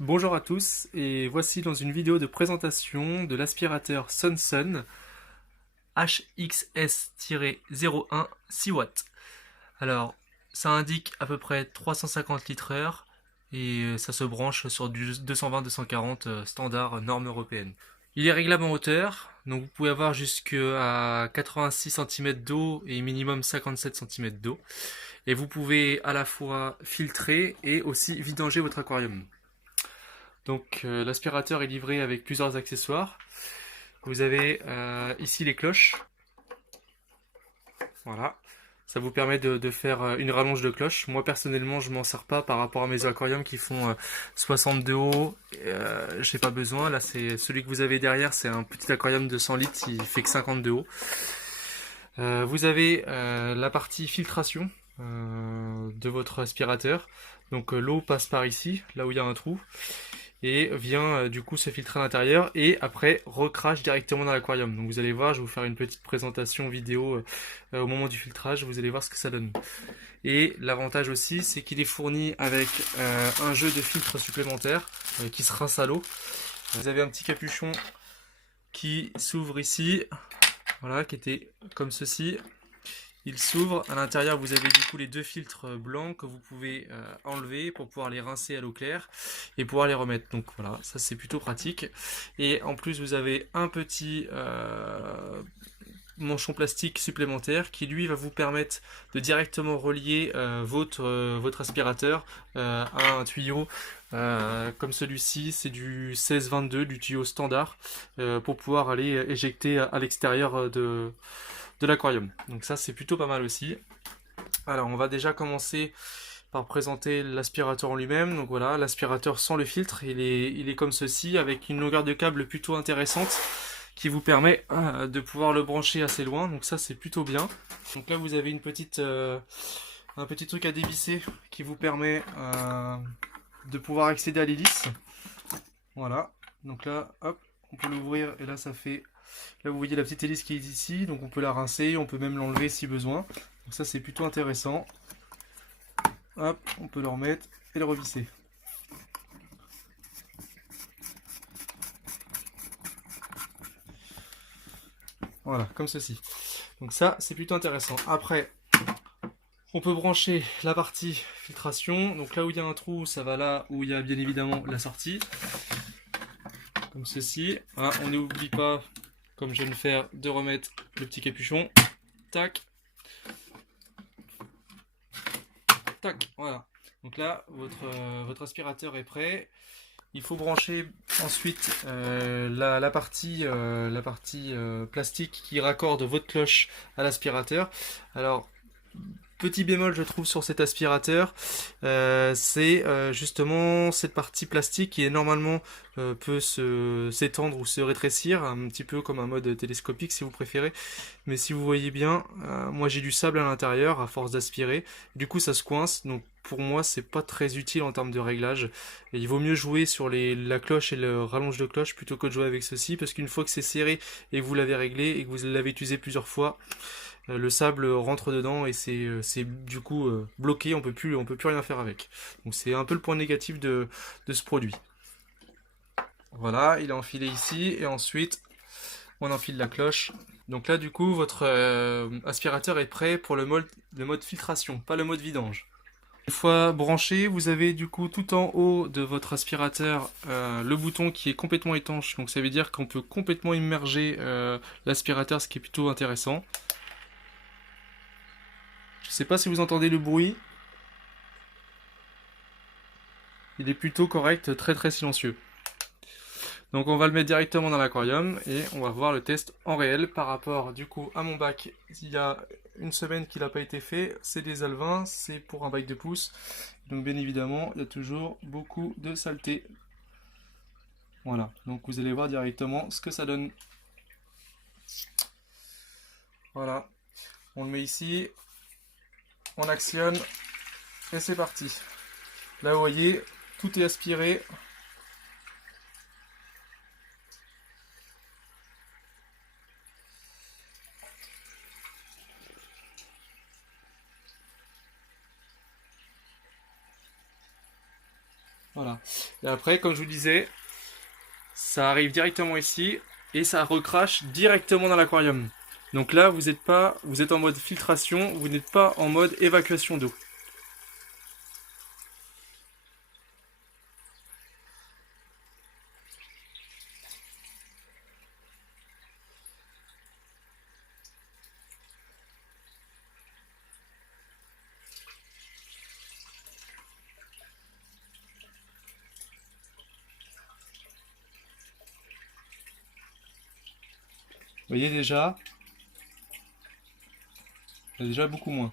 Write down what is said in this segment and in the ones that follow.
Bonjour à tous et voici dans une vidéo de présentation de l'aspirateur Sonsun HXS-01 6 watts. Alors ça indique à peu près 350 litres heure et ça se branche sur du 220-240 standard norme européenne. Il est réglable en hauteur, donc vous pouvez avoir jusqu'à 86 cm d'eau et minimum 57 cm d'eau. Et vous pouvez à la fois filtrer et aussi vidanger votre aquarium. Donc l'aspirateur est livré avec plusieurs accessoires. Vous avez ici les cloches. Voilà. Ça vous permet de faire une rallonge de cloche. Moi personnellement je m'en sers pas par rapport à mes aquariums qui font 60 de haut. J'ai pas besoin. Là c'est celui que vous avez derrière, c'est un petit aquarium de 100 litres, il fait que 50 de haut. Vous avez la partie filtration de votre aspirateur. Donc l'eau passe par ici, là où il y a un trou, et vient du coup se filtrer à l'intérieur et après recrache directement dans l'aquarium. Donc vous allez voir, je vais vous faire une petite présentation vidéo au moment du filtrage, vous allez voir ce que ça donne. Et l'avantage aussi, c'est qu'il est fourni avec un jeu de filtre supplémentaire qui se rince à l'eau. Vous avez un petit capuchon qui s'ouvre ici, voilà, qui était comme ceci. Il s'ouvre, à l'intérieur vous avez du coup les deux filtres blancs que vous pouvez enlever pour pouvoir les rincer à l'eau claire et pouvoir les remettre. Donc voilà, ça c'est plutôt pratique. Et en plus vous avez un petit manchon plastique supplémentaire qui lui va vous permettre de directement relier votre aspirateur à un tuyau comme celui-ci, c'est du 16-22, du tuyau standard, pour pouvoir aller éjecter à l'extérieur de l'aquarium. Donc ça c'est plutôt pas mal aussi. Alors on va déjà commencer par présenter l'aspirateur en lui-même. Donc voilà, l'aspirateur sans le filtre, il est comme ceci, avec une longueur de câble plutôt intéressante qui vous permet de pouvoir le brancher assez loin. Donc ça c'est plutôt bien. Donc là vous avez un petit truc à dévisser qui vous permet de pouvoir accéder à l'hélice. Voilà, donc là hop, on peut l'ouvrir et là ça fait... Là vous voyez la petite hélice qui est ici, donc on peut la rincer, on peut même l'enlever si besoin. Donc ça c'est plutôt intéressant. Hop, on peut le remettre et le revisser. Voilà, comme ceci. Donc ça c'est plutôt intéressant. Après, on peut brancher la partie filtration. Donc là où il y a un trou, ça va là où il y a bien évidemment la sortie. Comme ceci. Voilà, on n'oublie pas, comme je viens de faire, de remettre le petit capuchon. Tac. Tac, voilà. Donc là, votre aspirateur est prêt. Il faut brancher ensuite la partie plastique qui raccorde votre cloche à l'aspirateur. Alors, petit bémol je trouve sur cet aspirateur, c'est justement cette partie plastique qui est normalement peut s'étendre ou se rétrécir, un petit peu comme un mode télescopique si vous préférez. Mais si vous voyez bien, moi j'ai du sable à l'intérieur à force d'aspirer, du coup ça se coince, donc pour moi c'est pas très utile en termes de réglage. Et il vaut mieux jouer sur la cloche et le rallonge de cloche plutôt que de jouer avec ceci, parce qu'une fois que c'est serré et que vous l'avez réglé et que vous l'avez utilisé plusieurs fois, le sable rentre dedans et c'est du coup bloqué, on peut plus rien faire avec. Donc c'est un peu le point négatif de ce produit. Voilà, il est enfilé ici et ensuite on enfile la cloche. Donc là du coup votre aspirateur est prêt pour le mode filtration, pas le mode vidange. Une fois branché, vous avez du coup tout en haut de votre aspirateur le bouton qui est complètement étanche, donc ça veut dire qu'on peut complètement immerger l'aspirateur, ce qui est plutôt intéressant. Je sais pas si vous entendez le bruit. Il est plutôt correct, très très silencieux. Donc on va le mettre directement dans l'aquarium et on va voir le test en réel par rapport du coup à mon bac. Il y a une semaine qu'il n'a pas été fait, c'est des alevins, c'est pour un bac de pouce. Donc bien évidemment, il y a toujours beaucoup de saleté. Voilà, donc vous allez voir directement ce que ça donne. Voilà, on le met ici, on actionne et c'est parti. Là vous voyez, tout est aspiré. Voilà. Et après, comme je vous disais, ça arrive directement ici et ça recrache directement dans l'aquarium. Donc là, vous êtes en mode filtration, vous n'êtes pas en mode évacuation d'eau. Vous voyez déjà, il y a déjà beaucoup moins.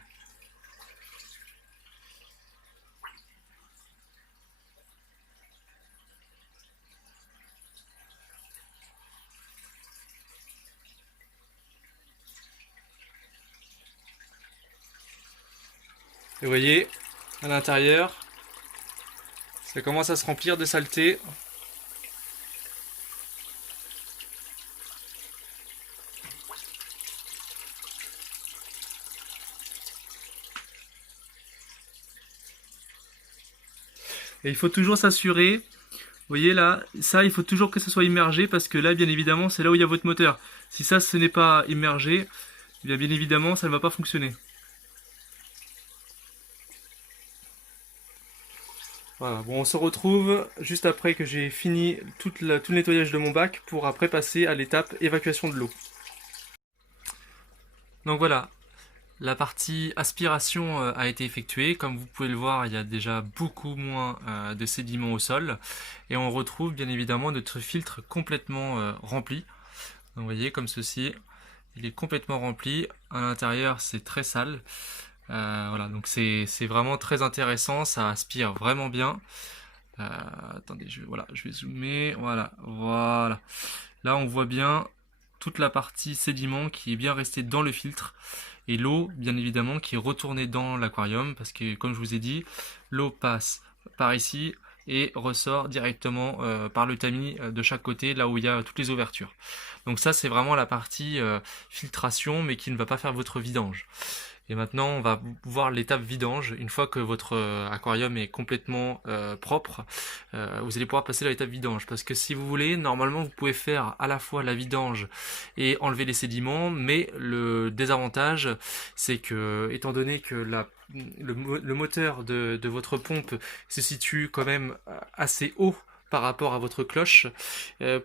Et vous voyez, à l'intérieur, ça commence à se remplir de saleté. Et il faut toujours s'assurer, vous voyez là, ça il faut toujours que ça soit immergé parce que là bien évidemment c'est là où il y a votre moteur. Si ça ce n'est pas immergé, eh bien évidemment ça ne va pas fonctionner. Voilà, bon on se retrouve juste après que j'ai fini tout le nettoyage de mon bac pour après passer à l'étape évacuation de l'eau. Donc voilà, la partie aspiration a été effectuée. Comme vous pouvez le voir, il y a déjà beaucoup moins de sédiments au sol. Et on retrouve bien évidemment notre filtre complètement rempli. Donc vous voyez comme ceci, il est complètement rempli. À l'intérieur c'est très sale. Voilà, donc c'est vraiment très intéressant, ça aspire vraiment bien. Attendez, voilà, je vais zoomer. Voilà. Là on voit bien toute la partie sédiment qui est bien restée dans le filtre. Et l'eau, bien évidemment, qui est retournée dans l'aquarium, parce que, comme je vous ai dit, l'eau passe par ici et ressort directement par le tamis de chaque côté, là où il y a toutes les ouvertures. Donc ça, c'est vraiment la partie filtration, mais qui ne va pas faire votre vidange. Et maintenant, on va voir l'étape vidange. Une fois que votre aquarium est complètement propre, vous allez pouvoir passer à l'étape vidange. Parce que si vous voulez, normalement, vous pouvez faire à la fois la vidange et enlever les sédiments. Mais le désavantage, c'est que, étant donné que le moteur de votre pompe se situe quand même assez haut par rapport à votre cloche,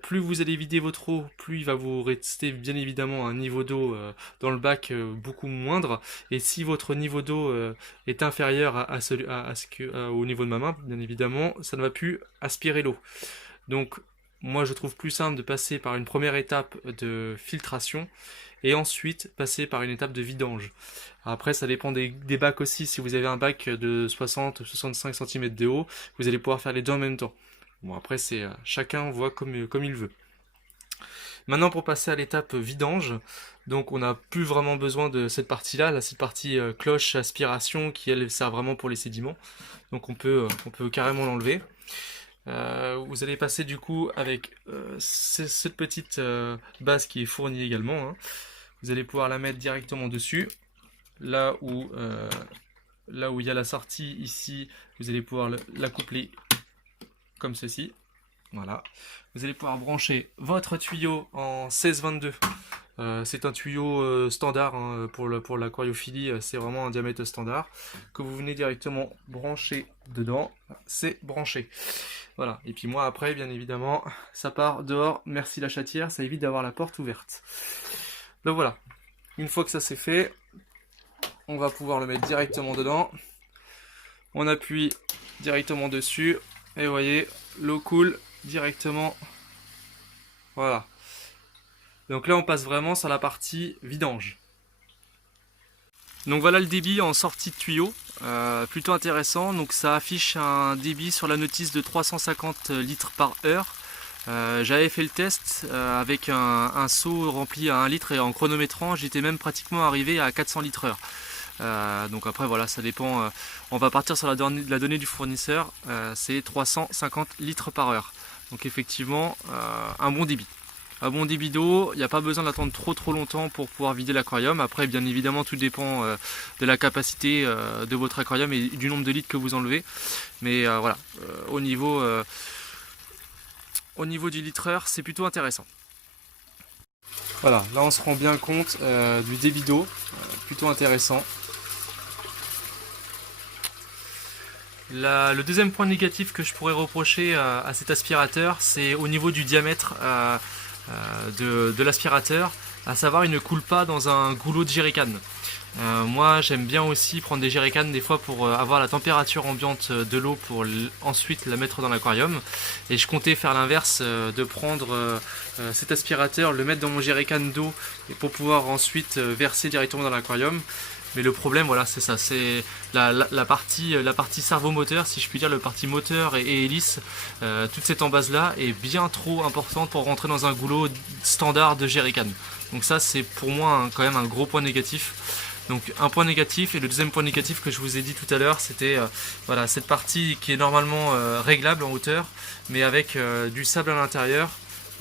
plus vous allez vider votre eau, plus il va vous rester bien évidemment un niveau d'eau dans le bac beaucoup moindre. Et si votre niveau d'eau est inférieur au niveau de ma main, bien évidemment, ça ne va plus aspirer l'eau. Donc moi je trouve plus simple de passer par une première étape de filtration et ensuite passer par une étape de vidange. Après ça dépend des bacs aussi. Si vous avez un bac de 60-65 cm de haut, vous allez pouvoir faire les deux en même temps. Bon après c'est chacun voit comme il veut. Maintenant pour passer à l'étape vidange, donc on n'a plus vraiment besoin de cette partie-là, cette partie cloche aspiration qui elle sert vraiment pour les sédiments. Donc on peut carrément l'enlever. Vous allez passer du coup avec cette petite base qui est fournie également. Hein. Vous allez pouvoir la mettre directement dessus, là où il y a la sortie ici, vous allez pouvoir la coupler comme ceci. Voilà. Vous allez pouvoir brancher votre tuyau en 16-22. C'est un tuyau standard hein, pour l'aquariophilie, c'est vraiment un diamètre standard que vous venez directement brancher dedans. C'est branché. Voilà. Et puis moi après, bien évidemment, ça part dehors. Merci la chatière, ça évite d'avoir la porte ouverte. Donc voilà. Une fois que ça c'est fait, on va pouvoir le mettre directement dedans. On appuie directement dessus et vous voyez, l'eau coule directement. Voilà. Donc là on passe vraiment sur la partie vidange. Donc voilà le débit en sortie de tuyau, plutôt intéressant. Donc ça affiche un débit sur la notice de 350 litres par heure. J'avais fait le test avec un seau rempli à 1 litre et en chronométrant j'étais même pratiquement arrivé à 400 litres heure. Donc après voilà, ça dépend, on va partir sur la donnée du fournisseur, c'est 350 litres par heure. Donc effectivement un bon débit. un bon débit d'eau, il n'y a pas besoin d'attendre trop longtemps pour pouvoir vider l'aquarium. Après bien évidemment tout dépend de la capacité de votre aquarium et du nombre de litres que vous enlevez. Mais voilà, au niveau du litreur, c'est plutôt intéressant. Voilà, là on se rend bien compte du débit d'eau, plutôt intéressant. Le deuxième point négatif que je pourrais reprocher à cet aspirateur, c'est au niveau du diamètre de l'aspirateur, à savoir il ne coule pas dans un goulot de jerrycan. Moi j'aime bien aussi prendre des jerrycans des fois pour avoir la température ambiante de l'eau pour ensuite la mettre dans l'aquarium, et je comptais faire l'inverse, de prendre cet aspirateur, le mettre dans mon jerrycan d'eau et pour pouvoir ensuite verser directement dans l'aquarium. Mais le problème, voilà, c'est ça, c'est la partie servomoteur, si je puis dire, la partie moteur et hélice, toute cette embase là est bien trop importante pour rentrer dans un goulot standard de jerrycan. Donc ça c'est pour moi quand même un gros point négatif. Donc un point négatif, et le deuxième point négatif que je vous ai dit tout à l'heure, c'était voilà, cette partie qui est normalement réglable en hauteur, mais avec du sable à l'intérieur.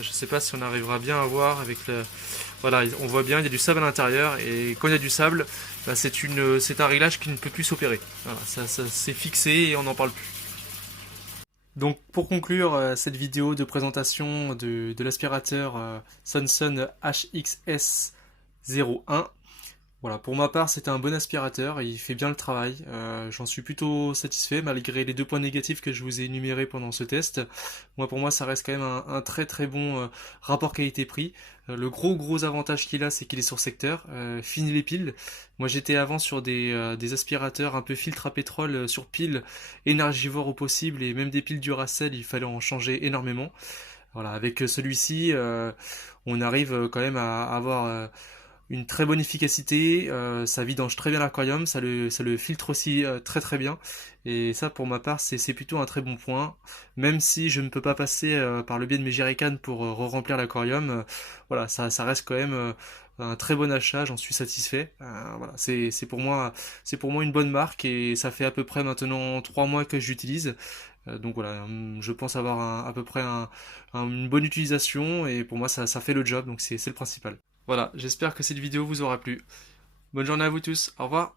Je ne sais pas si on arrivera bien à voir avec le... Voilà, on voit bien, il y a du sable à l'intérieur, et quand il y a du sable, bah, c'est un réglage qui ne peut plus s'opérer. Voilà, ça c'est fixé et on n'en parle plus. Donc pour conclure cette vidéo de présentation de l'aspirateur Sonson HXS01, voilà, pour ma part c'était un bon aspirateur, il fait bien le travail, j'en suis plutôt satisfait malgré les deux points négatifs que je vous ai énumérés pendant ce test. Pour moi ça reste quand même un très bon rapport qualité-prix. Le gros avantage qu'il a, c'est qu'il est sur secteur, fini les piles. Moi j'étais avant sur des aspirateurs un peu filtre à pétrole sur piles, énergivores au possible, et même des piles Duracell, il fallait en changer énormément. Voilà, avec celui-ci, on arrive quand même à avoir une très bonne efficacité, ça vidange très bien l'aquarium, ça le filtre aussi très bien, et ça pour ma part c'est plutôt un très bon point, même si je ne peux pas passer par le biais de mes jerrycans pour re-remplir l'aquarium. Voilà, ça reste quand même un très bon achat, j'en suis satisfait. Voilà, c'est pour moi une bonne marque, et ça fait à peu près maintenant 3 mois que j'utilise. Donc voilà, je pense avoir à peu près une bonne utilisation, et pour moi ça fait le job, donc c'est le principal. Voilà, j'espère que cette vidéo vous aura plu. Bonne journée à vous tous, au revoir.